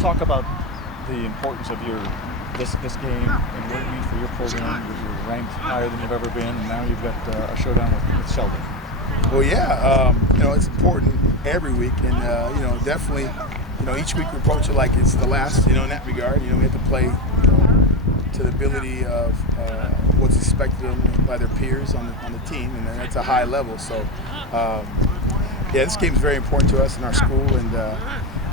talk about the importance of this game and what it means for your program. You're ranked higher than you've ever been, and now you've got a showdown with Sheldon. Well, yeah, it's important every week, and definitely, each week we approach it like it's the last. In that regard, we have to play to the ability of what's expected of them by their peers on the team, and that's a high level. So, this game is very important to us in our school, and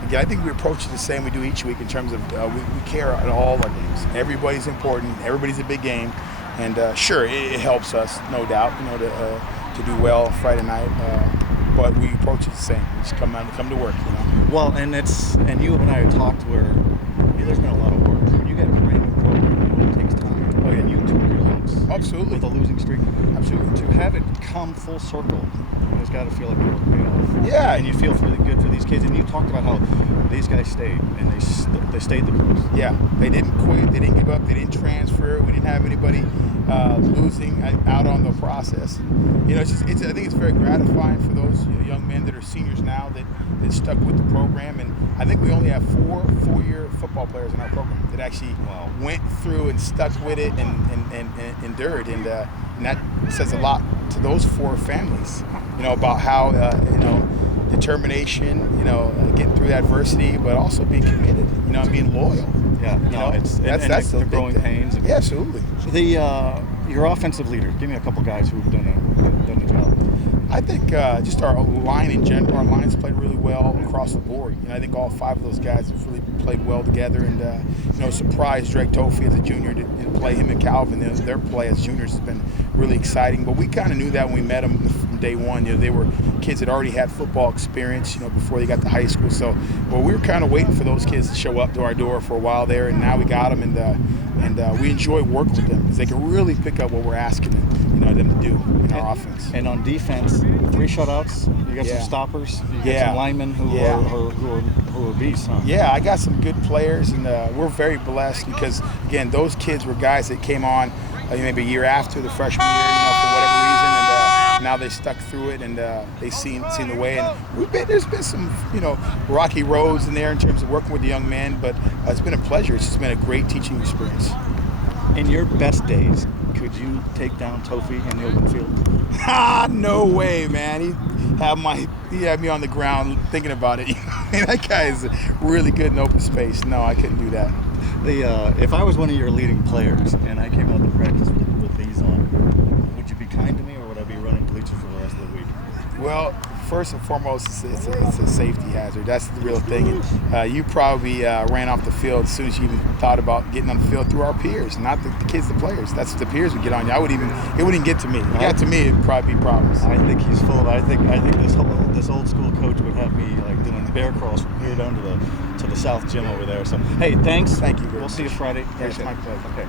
again, I think we approach it the same we do each week in terms of we care at all our games. Everybody's important. Everybody's a big game, and sure, it helps us, no doubt, to do well Friday night. But we approach it the same. We just come to work. Well, and you and I have talked where there's been a lot of work. When you get a brand new program, it takes time. Oh yeah, and you took your lumps. Absolutely. With a losing streak. Absolutely. To have it come full circle, it's got to feel like it paid off. Yeah. And you feel really good for these kids. And you talked about how these guys stayed, and they stayed the course. Yeah, they didn't quit. They didn't give up. They didn't transfer. We didn't have anybody losing out on the process. I think it's very gratifying for those young men that are seniors now that stuck with the program. And I think we only have four-year football players in our program that actually went through and stuck with it and endured. And that says a lot to those four families, about how, determination, getting through adversity, but also being committed, being loyal. Yeah, that's the growing pains. Yeah, absolutely. Your offensive leaders, give me a couple guys who've done the job. I think just our line in general, our lines played really well across the board. I think all five of those guys have really played well together, and surprised Drake Tofi as a junior to play him and Calvin. Their play as juniors has been really exciting. But we kind of knew that when we met them from day one. They were kids that already had football experience, before they got to high school. So, we were kind of waiting for those kids to show up to our door for a while there, and now we got them, and we enjoy working with them because they can really pick up what we're asking them to do in our offense. And on defense, 3 shutouts. You got some stoppers. You got some linemen who are beasts. Huh? Yeah, I got some good players, and we're very blessed because again, those kids were guys that came on maybe a year after the freshman year, for whatever reason, and now they stuck through it, and they've seen the way. And there's been some rocky roads in there in terms of working with the young men, but it's been a pleasure. It's just been a great teaching experience. In your best days, could you take down Tofi in the open field? No way, man. He had me on the ground thinking about it. That guy is really good in open space. No, I couldn't do that. If I was one of your leading players and I came out to practice with these on, would you be kind to me, or would I be running bleachers for the rest of the week? Well, first and foremost, it's a safety hazard. That's the real thing. And, you probably ran off the field as soon as you even thought about getting on the field through our peers, not the kids, the players. That's the peers would get on you. It wouldn't get to me. If it got to me, it'd probably be problems. I think he's full of. I think this old school coach would have me like doing bear crawls from here down to the south gym over there. So hey, thanks. Thank you. We'll see you Friday. It's my pleasure. Okay.